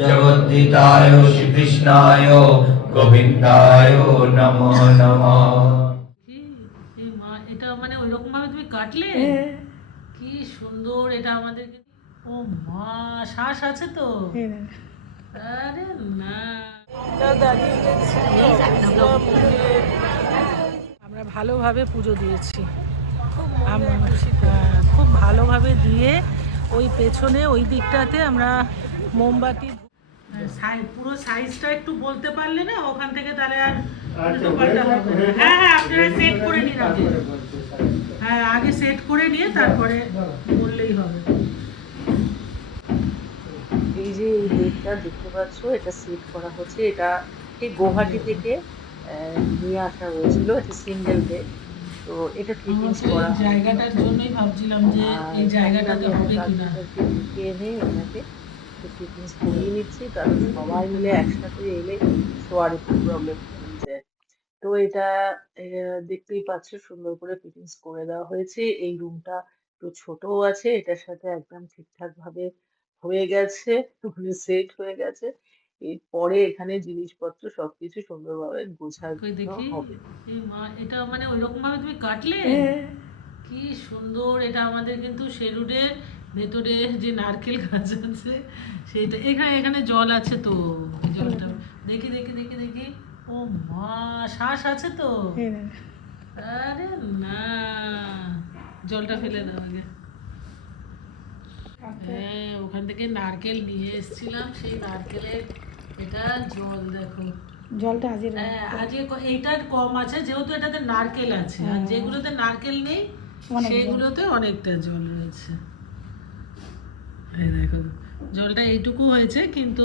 জগদ্দিতায় শ্রীকৃষ্ণায় গোবিন্দায় নম নম এটা মানে ওই রকম ভাবে তুমি কাটলে? হ্যাঁ। কি সুন্দর এটা আমাদের ও মা শ্বাস আছে তো? হ্যাঁ। আরে না। দাদা ভালোভাবে পুজো দিয়েছি। হ্যাঁ, খুব ভালোভাবে দিয়ে ওই পেছনে ওই দিকটাতে আমরা মোমবাতি সাই- পুরো সাইজটা একটু বলতে পারলে না? ওখান থেকে তাহলে আর না। হ্যাঁ হ্যাঁ আপনারা সেট করে নিন হ্যাঁ আগে সেট করে নিয়ে তারপরে বললেই হবে। এই যে এই বেডটা দেখতে পাচ্ছ এটা সেট করা হচ্ছে। এটা ঠিক গুয়াহাটি থেকে নিয়ে আসা হয়েছিল এটা সিঙ্গেল বেড তো এটা ফিটিংস করা জায়গাটার জন্যই ভাবছিলাম যে এই জায়গাটাতে হবে কিনা। ঢুকিয়ে এনে এনাকে ফিটিংস করিয়ে নিচ্ছি কারণ সবাই মিলে একসাথে এলে শোয়ার একটু প্রবলেম হয়ে যায়। তো এটা দেখতেই পাচ্ছ সুন্দর করে ফিটিংস করে দেওয়া হয়েছে। এই রুমটা একটু ছোটও আছে এটার সাথে একদম ঠিকঠাক ভাবে হয়ে গেছে সেট হয়ে গেছে। এরপরে এখানে জিনিসপত্র সবকিছু সুন্দরভাবে গোছানো দেখি হবে। মা এটা মানে ওইরকম ভাবে তুমি কাটলে? কি সুন্দর এটা আমাদের কিন্তু শেরুডের ভেতরে যে নারকেল গাছ আছে সেইটা এখানে এখানে জল আছে তো জলটা। দেখি দেখি দেখি দেখি। ও মা শ্বাস আছে তো? আরে না। জলটা ফেলে দাও আগে। হ্যাঁ ওখান থেকে নারকেল নিয়ে এসেছিলাম সেই নারকেলের এটা জল দেখো। জলটা আজকে হ্যাঁ আজকে এইটার কম আছে যেহেতু এটাতে নারকেল আছে আর যেগুলোতে নারকেল নেই সেগুলোতে অনেকটা জল রয়েছে। এই দেখো জলটা এইটুকু হয়েছে কিন্তু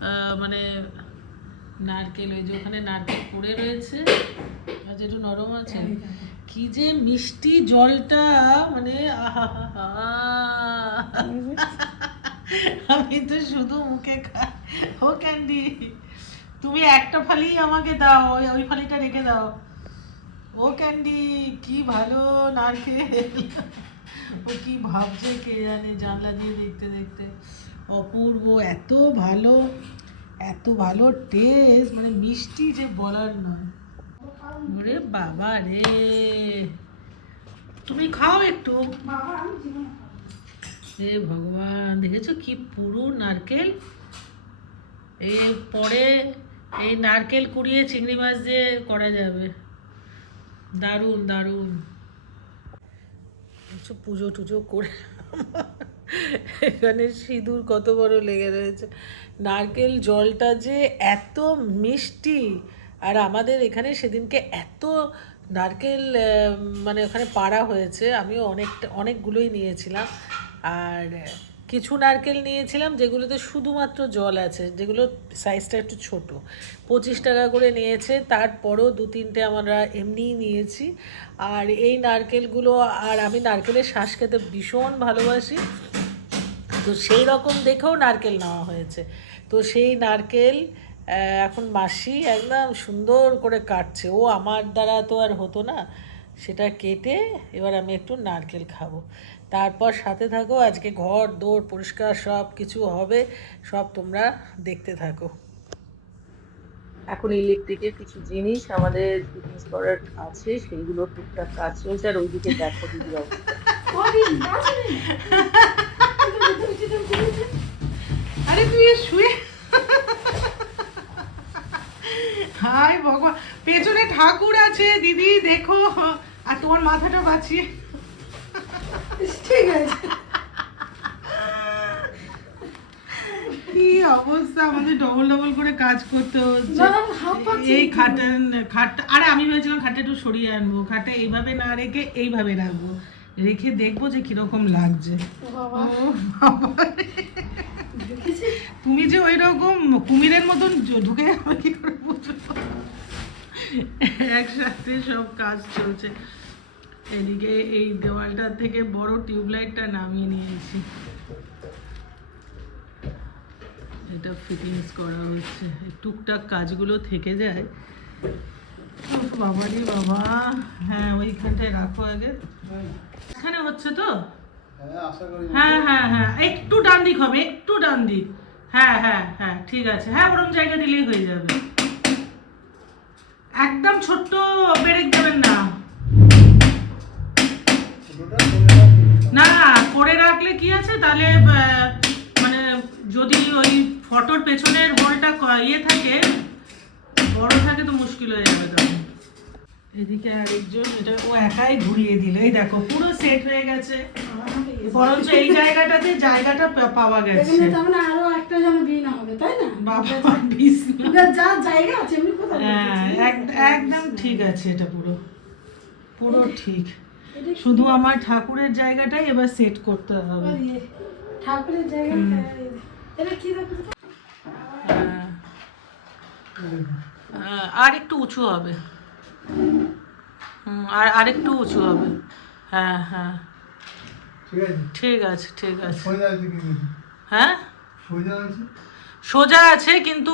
আহ, মানে নারকেল ওই যে ওখানে নারকেল পড়ে রয়েছে আর যেটু নরম আছে কি যে মিষ্টি জলটা মানে আহা আমি তো শুধু মুখে খাই ও ক্যান্ডি। তুমি একটা ফালি আমাকে দাও, ওই ওই ফালিটা রেখে দাও। ও ক্যান্ডি, কি ভালো নারকেল ও কি ভাবছে কে জানে, জানলা দিয়ে দেখতে দেখতে। অপূর্ব, এত ভালো এত ভালো টেস্ট মানে মিষ্টি যে বলার নয়। ওরে বাবা রে। তুমি খাও একটু। হে ভগবান, দেখেছ কি পুরো নারকেল? এর পরে এই নারকেল কুড়িয়ে চিংড়ি মাছ দিয়ে করা যাবে। দারুণ দারুণ। পুজো টুজো করে এখানে সিঁদুর কত বড় লেগে রয়েছে। নারকেল জলটা যে এত মিষ্টি, আর আমাদের এখানে সেদিনকে এত নারকেল মানে ওখানে পাড়া হয়েছে, আমিও অনেকটা, অনেকগুলোই নিয়েছিলাম। আর কিছু নারকেল নিয়েছিলাম যেগুলোতে শুধুমাত্র জল আছে, যেগুলো সাইজটা একটু ছোট। পঁচিশ টাকা করে নিয়েছে, তারপরও দু তিনটে আমরা এমনিই নিয়েছি। আর এই নারকেলগুলো, আর আমি নারকেলের শ্বাস খেতে ভীষণ ভালোবাসি। তো সেই রকম দেখেও নারকেল নেওয়া হয়েছে। তো সেই নারকেল এখন মাসি একদম সুন্দর করে কাটছে। ও আমার দ্বারা তো আর হতো না। সেটা কেটে এবার আমি একটু নারকেল খাব। তারপর সাথে থাকো আজকে ঘর দৌড় পরিষ্কার সব কিছু হবে সব তোমরা দেখতে থাকো। এখন ইলেকট্রিকের কিছু জিনিস আমাদের ফিটিংস করার আছে সেইগুলো টুকটাক কাজ চলছে আর ওইদিকে দেখো দিদির অবস্থা। আরে তুই শুয়ে হাই ভগবান পেছনে ঠাকুর আছে দিদি দেখো। আর তোমার মাথাটা বাঁচিয়ে ঠিক আছে। কি অবস্থা? আমাদের ডবল ডবল করে কাজ করতে হচ্ছে। এই খাটে খাটটা আরে আমি ভেবেছিলাম একটু সরিয়ে আনব। এইভাবে না রেখে এইভাবে রাখব। রেখে দেখব যে কীরকম লাগছে। তুমি যে ওই রকম কুমিরের মতন ঢুকে যাবে কি করে একসাথে সব কাজ চলছে। এদিকে এই দেওয়ালটা থেকে বড় টিউবলাইটটা নামিয়ে নিয়েছি। এটা ফিটিংস করা হচ্ছে টুকটাক কাজগুলো থেকে যায়। বাবা রে বাবা। হ্যাঁ ওইখানটায় রাখো আগে। এখানে হচ্ছে তো? হ্যাঁ হ্যাঁ হ্যাঁ একটু ডান দিক হবে একটু ডান দিক। হ্যাঁ হ্যাঁ হ্যাঁ ঠিক আছে। হ্যাঁ ওরম জায়গা দিলেই হয়ে যাবে। একদম ছোট্ট ব্রেক দেবেন না। না করে রাখলে কি আছে? তাহলে মানে যদি ওই ফটোর পেছনের হোলটা ইয়ে থাকে বড় থাকে তো মুশকিল হয়ে যাবে তখন। এদিকে আরেকজন এটা ও একাই ঘুরিয়ে দিল। এই দেখো পুরো সেট হয়ে গেছে। বরঞ্চ এই জায়গাটাতে জায়গাটা পাওয়া গেছে। তার মানে আরও একটা যেন বিয়ে হবে তাই না? বাবা বিষ্ণু যা জায়গা আছে এমনি কোথাও হ্যাঁ একদম ঠিক আছে এটা পুরো। পুরো ঠিক। শুধু আমার ঠাকুরের জায়গাটাই এবার সেট করতে হবে। ঠাকুরের জায়গা এটা কি হ্যাঁ। হ্যাঁ, আর একটু উঁচু হবে। আর আর একটু উঁচু হবে। হ্যাঁ হ্যাঁ। ঠিক আছে? ঠিক আছে সোজা আছে কিন্তু হ্যাঁ? সোজা আছে? কিন্তু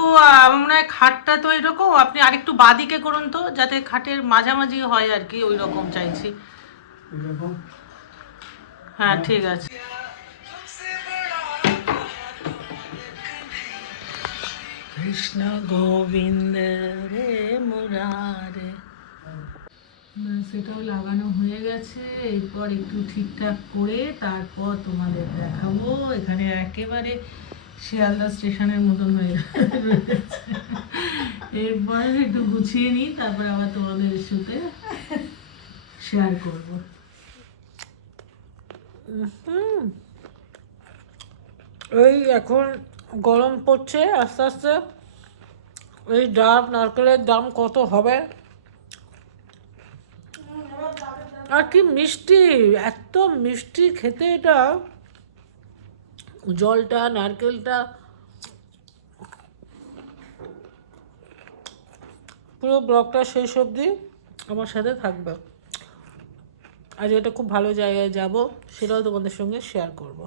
মনে হয় খাটটা তো এরকম। আপনি আরেকটু বাদিকে করুন তো যাতে খাটের মাঝামাঝি হয় আর কি ওই রকম চাইছি। হ্যাঁ ঠিক আছে। কৃষ্ণ গোবিন্দ রে মুরারে। সেটাও লাগানো হয়ে গেছে। এরপর একটু ঠিকঠাক করে তারপর তোমাদের দেখাবো। এখানে একেবারে শিয়ালদা স্টেশনের মতন হয়ে এরপর একটু গুছিয়ে নিই তারপর আবার তোমাদের সাথে শেয়ার করব। এই এখন গরম পড়ছে, আস্তে আস্তে। এই ডাব, নারকেলের দাম কত হবে? আর কি মিষ্টি, এত মিষ্টি খেতে এটা। জলটা, নারকেলটা। পুরো ব্লগটা শেষ অবধি আমার সাথে থাকবে। আজ এটা খুব ভালো জায়গায় যাব, সেটাও তোমাদের সঙ্গে শেয়ার করব।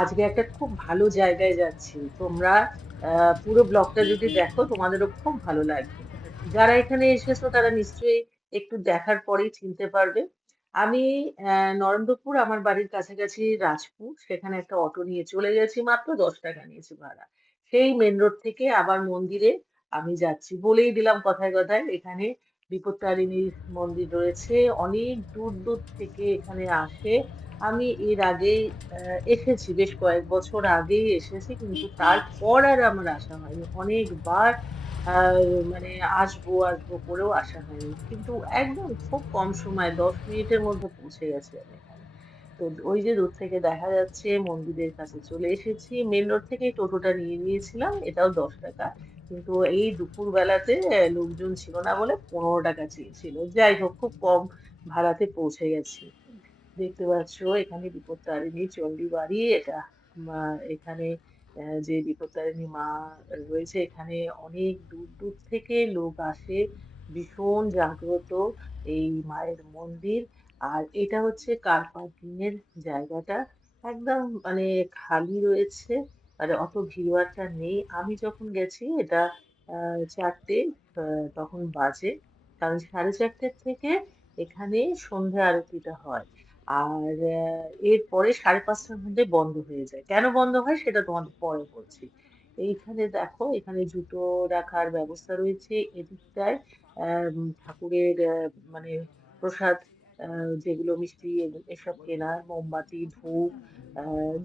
আজকে একটা খুব ভালো জায়গায় যাচ্ছি। তোমরা পুরো ব্লগটা যদি দেখো, তোমাদেরও খুব ভালো লাগবে। যারা এখানে এসেছ, তারা নিশ্চয়ই একটু দেখার পরেই চিনতে পারবে। আমি নরেন্দ্রপুর, আমার বাড়ির কাছাকাছি রাজপুর। সেখানে একটা অটো নিয়ে চলে গেছি, মাত্র দশ টাকা নিয়েছি ভাড়া। সেই মেন রোড থেকে আবার মন্দিরে আমি যাচ্ছি বলেই দিলাম কথায় কথায়। এখানে বিপত্তারিণীর মন্দির রয়েছে, অনেক দূর দূর থেকে এখানে আসে। আমি এর আগে এসেছি, বেশ কয়েক বছর আগেই এসেছি, কিন্তু তারপর আর আমার আসা হয়নি। অনেকবার মানে আসব আসব করেও আসা হয়নি। কিন্তু একদম খুব কম সময়, দশ মিনিটের মধ্যে পৌঁছে গেছি আমি তো ওই যে দূর থেকে দেখা যাচ্ছে, মন্দিরের কাছে চলে এসেছি। মেন রোড থেকে টোটোটা নিয়ে নিয়েছিলাম, এটাও দশ টাকা। কিন্তু এই দুপুর বেলাতে লোকজন ছিল না বলে পনেরো টাকা চেয়েছিল। যাই হোক, খুব কম ভাড়াতে পৌঁছে গেছি। দেখতে পাচ্ছ, এখানে বিপত্তারিণী চণ্ডী বাড়ি, এটা এখানে যে বিপত্তারিণী মা রয়েছে, এখানে অনেক দূর দূর থেকে লোক আসে। ভীষণ জাগ্রত এই মায়ের মন্দির। আর এটা হচ্ছে কার পার্কিং এর জায়গাটা। একদম মানে খালি রয়েছে। মানে অত ভিড়ভাট্টা নেই। আমি যখন গেছি, এটা চারটে তখন বাজে। কারণ সাড়ে চারটের থেকে এখানে সন্ধ্যা আরতিটা হয়। আর এরপরে সাড়ে পাঁচটার মধ্যে বন্ধ হয়ে যায়। কেন বন্ধ হয় সেটা তোমাদের পরে বলছি। এইখানে দেখো, এখানে জুতো রাখার ব্যবস্থা রয়েছে। এদিকটায় ঠাকুরের মানে প্রসাদ যেগুলো মিষ্টি এসব কেনা, মোমবাতি, ধূপ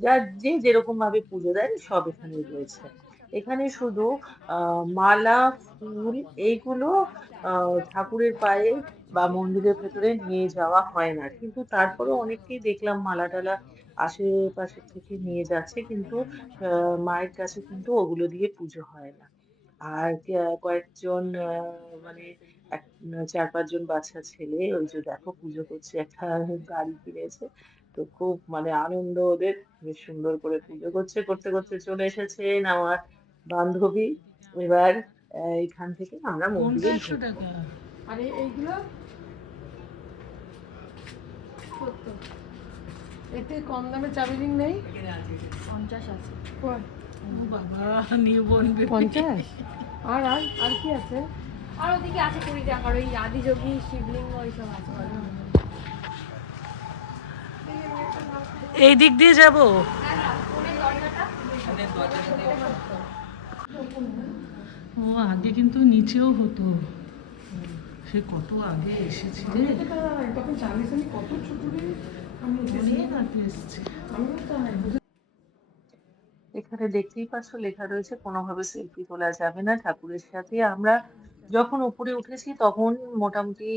যার যে যেরকম ভাবে পুজো দেয় সব এখানে রয়েছে। এখানে শুধু মালা, ফুল এইগুলো ঠাকুরের পায়ে বা মন্দিরের ভেতরে নিয়ে যাওয়া হয় না। কিন্তু তারপরেও অনেককেই দেখলাম মালা টালা আশেপাশে থেকে নিয়ে যাচ্ছে কিন্তু মায়ের কাছে কিন্তু ওগুলো দিয়ে পুজো হয় না। আর কয়েকজন মানে এক- চার পাঁচজন বাচ্চা ছেলে ওই যে দেখো পুজো করছে একটা গাড়ি কিনেছে। তো খুব মানে আনন্দ ওদের বেশ সুন্দর করে পুজো করছে করতে করতে চলে এসেছেন আমার বান্ধবী। এবার আহ, এখান থেকে আমরা মন্দিরে পঞ্চাশশো ঢুকবো। টাকা। আর এই- এইগুলো? কত? এতে কম দামে চাবি রিং নেই? পঞ্চাশ আছে। ও বাবা নিউ বোন পঞ্চাশ? আর আর আর কি আছে? আর ওদিকে আছে কুড়ি টাকার ওই আদিযোগী শিবলিঙ্গ ওইসব আছে। এই দিক দিয়ে যাব? ও আগে কিন্তু নিচেও হতো। সে কত আগে এসেছি রে। তখন জানিস আমি কত ছোট আমি এসেছি আমিও তাই এখানে দেখতেই পাচ্ছ লেখা রয়েছে কোনোভাবে সেলফি তোলা যাবে না ঠাকুরের সাথে আমরা যখন উপরে উঠেছি তখন মোটামুটি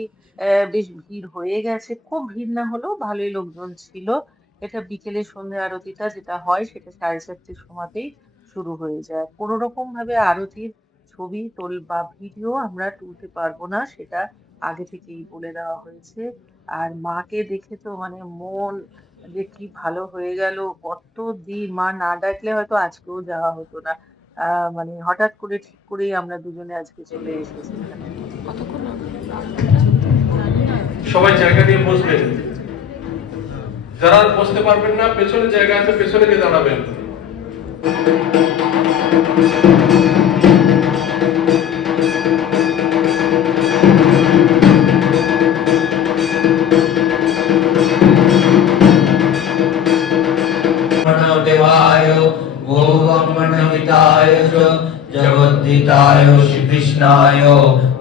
বেশ ভিড় হয়ে গেছে। খুব ভিড় না হলেও ভালোই লোকজন ছিল। এটা বিকেলে সন্ধ্যে আরতিটা যেটা হয় সেটা সাড়ে চারটের সময়তেই শুরু হয়ে যায়। কোনো রকম ভাবে আরতির ছবি তোল বা ভিডিও আমরা তুলতে পারব না, সেটা আগে থেকেই বলে দেওয়া হয়েছে। আর মাকে দেখে তো মানে মন যে কি ভালো হয়ে গেল, কত দিন, মা না ডাকলে হয়তো আজকেও যাওয়া হতো না। মানে হঠাৎ করে ঠিক করেই আমরা দুজনে আজকে চলে এসেছি। সবাই জায়গা দিয়ে বসবেন যারা বসতে পারবেন না পেছনে জায়গা আছে পেছনে গিয়ে দাঁড়াবেন। পতিতায় শ্রীকৃষ্ণায়,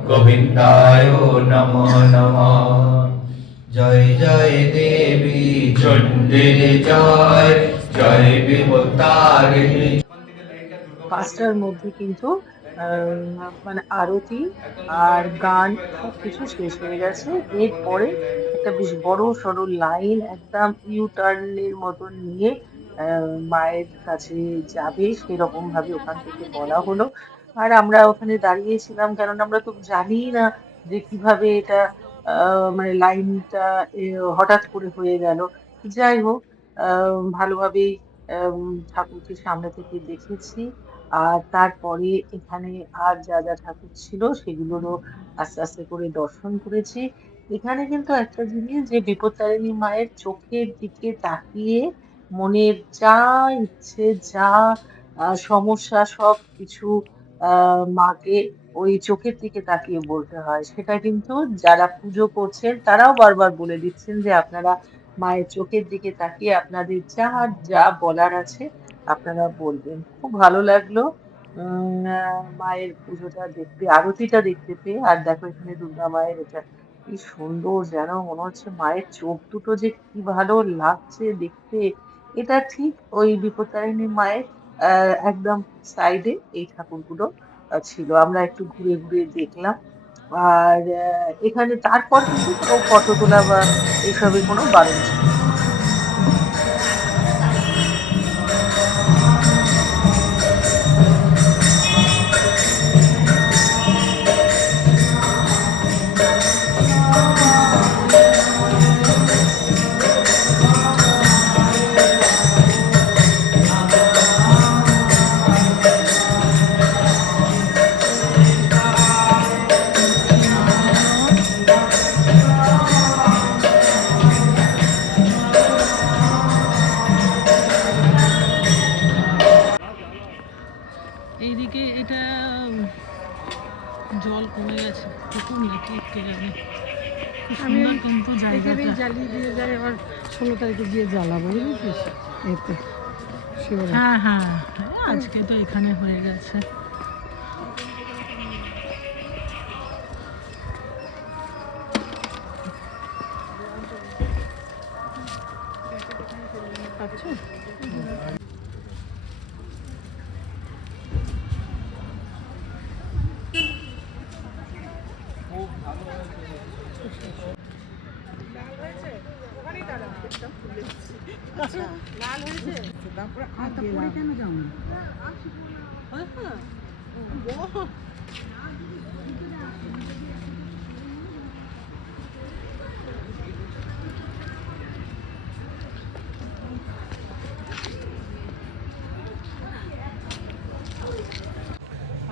গোবিন্দায় নম নম। জয় জয় দেবী চণ্ডীর জয় জয় বিমতারিণী পাঁচটার মধ্যে কিন্তু মানে আরতি আর গান সব কিছু শেষ হয়ে গেছে। এরপরে একটা বেশ বড় সড়ো লাইন একদম ইউ টার্নের মতন নিয়ে মায়ের কাছে যাবে। সেরকম ভাবে ওখান থেকে বলা হলো। আর আমরা ওখানে দাঁড়িয়েছিলাম কারণ আমরা তো জানি না যে কীভাবে এটা মানে লাইনটা হঠাৎ করে হয়ে গেল। যাই হোক ভালোভাবেই ঠাকুরকে সামনে থেকে দেখেছি। আর তারপরে এখানে আর যা যা ঠাকুর ছিল সেগুলোরও আস্তে আস্তে করে দর্শন করেছি। এখানে কিন্তু একটা জিনিস যে বিপত্তারিণী মায়ের চোখের দিকে তাকিয়ে মনের যা ইচ্ছে, যা সমস্যা সব কিছু মাকে ওই চোখের দিকে তাকিয়ে বলতে হয়। সেটা কিন্তু যারা পুজো করছেন, তারাও বারবার বলে দিচ্ছেন যে আপনারা মায়ের চোখের দিকে তাকিয়ে আপনাদের যা যা বলার আছে আপনারা বলবেন। খুব ভালো লাগল মায়ের পুজোটা দেখতে, আরতিটা দেখতে পেয়ে। আর দেখো এখানে দুর্গা মায়ের, এটা কি সুন্দর যেন মনে হচ্ছে মায়ের চোখ দুটো যে কি ভালো লাগছে দেখতে। এটা ঠিক ওই বিপত্তারিণী মায়ের একদম সাইডে এই ঠাকুরগুলো ছিল। আমরা একটু ঘুরে ঘুরে দেখলাম। আর এখানে তারপর কিন্তু কোনো ফটো তোলা বা এসবের কোনো বারণ ছিল আমি সুন্দর কিন্তু এখানেই জ্বালিয়ে দিয়ে যাই এবার ষোলো তারিখে গিয়ে জ্বালাবো বুঝেছিস? এতে হ্যাঁ হ্যাঁ আজকে তো এখানে হয়ে গেছে।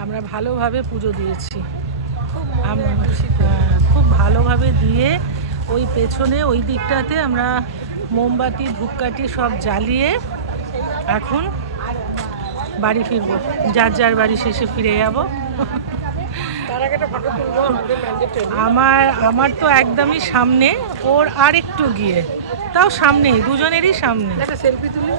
আমরা ভালোভাবে পুজো দিয়েছি। আমরা হ্যাঁ, খুব ভালোভাবে দিয়ে ওই পেছনে ওই দিকটাতে আমরা মোমবাতি ধূপকাঠি সব জ্বালিয়ে এখন বাড়ি ফিরবো। যার যার বাড়ি শেষে ফিরে যাব। আমার আমার তো একদমই সামনে ওর আর একটু গিয়ে। তাও সামনেই দুজনেরই সামনে। সেলফি তুলি।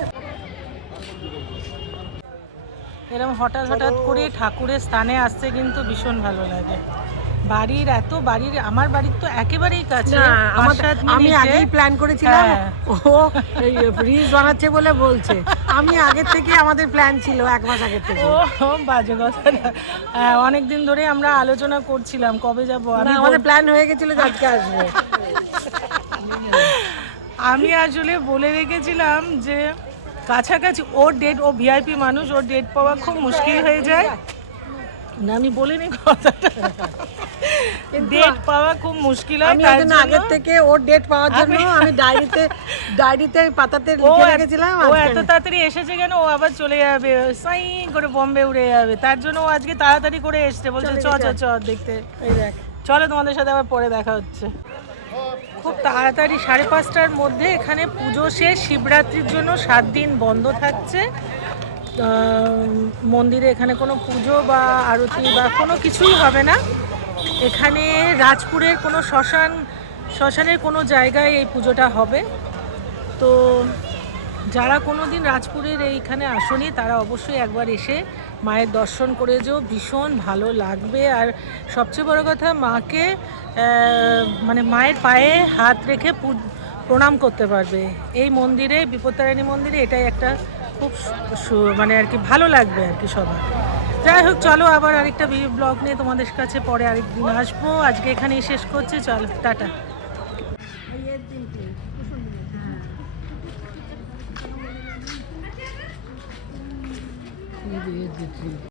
এরকম হঠাৎ হঠাৎ করে ঠাকুরের স্থানে আসতে কিন্তু ভীষণ ভালো লাগে। বাড়ির এত বাড়ির আমার বাড়ির তো একেবারেই কাছে। আমি আগেই প্ল্যান করেছিলাম হ্যাঁ। ও রিলস বানাচ্ছে বলে বলছে। আমি আগের থেকে আমাদের প্ল্যান ছিল এক মাস আগের থেকে। ও বাজে কথা না। অনেক দিন ধরে আমরা আলোচনা করছিলাম কবে যাব? আমি আমাদের প্ল্যান হয়ে গেছিল যে আজকে আসব। আমি আসলে বলে রেখেছিলাম যে কাছাকাছি ওর ডেট ও ভিআইপি মানুষ ওর ডেট পাওয়া খুব মুশকিল হয়ে যায়। না আমি বলিনি কথাটা। ডেট পাওয়া খুব মুশকিল হয় আমি জন্য আগের থেকে ওর ডেট পাওয়ার জন্য আমি ডায়েরিতে ডায়েরিতে পাতাতে লিখে রেখেছিলাম ও এত তাড়াতাড়ি এসেছে কেন? ও আবার চলে যাবে। সাই করে বম্বে উড়ে যাবে। তার জন্য ও আজকে তাড়াতাড়ি করে এসছে। বলছে চ চ চ দেখতে। এই দেখ। চলো তোমাদের সাথে আবার পরে দেখা হচ্ছে। খুব তাড়াতাড়ি সাড়ে পাঁচটার মধ্যে এখানে পুজো শেষ। শিবরাত্রির জন্য সাত দিন বন্ধ থাকছে। মন্দিরে এখানে কোনো পুজো বা আরতি বা কোনো কিছুই হবে না। এখানে রাজপুরের কোনো শ্মশান, শ্মশানের কোনো জায়গায় এই পুজোটা হবে। তো যারা কোনো দিন রাজপুরের এইখানে আসনি, তারা অবশ্যই একবার এসে মায়ের দর্শন করে যেও। ভীষণ ভালো লাগবে। আর সবচেয়ে বড় কথা, মাকে মানে মায়ের পায়ে হাত রেখে প্রণাম করতে পারবে। এই মন্দিরে, বিপত্তারিণী মন্দিরে এটাই একটা খুব মানে আর কি ভালো লাগবে আর কি সবার। যাই হোক, চলো আবার আরেকটা ব্লগ নিয়ে তোমাদের কাছে পরে আরেকদিন আসব। আজকে এখানেই শেষ করছি, চলো, টাটা।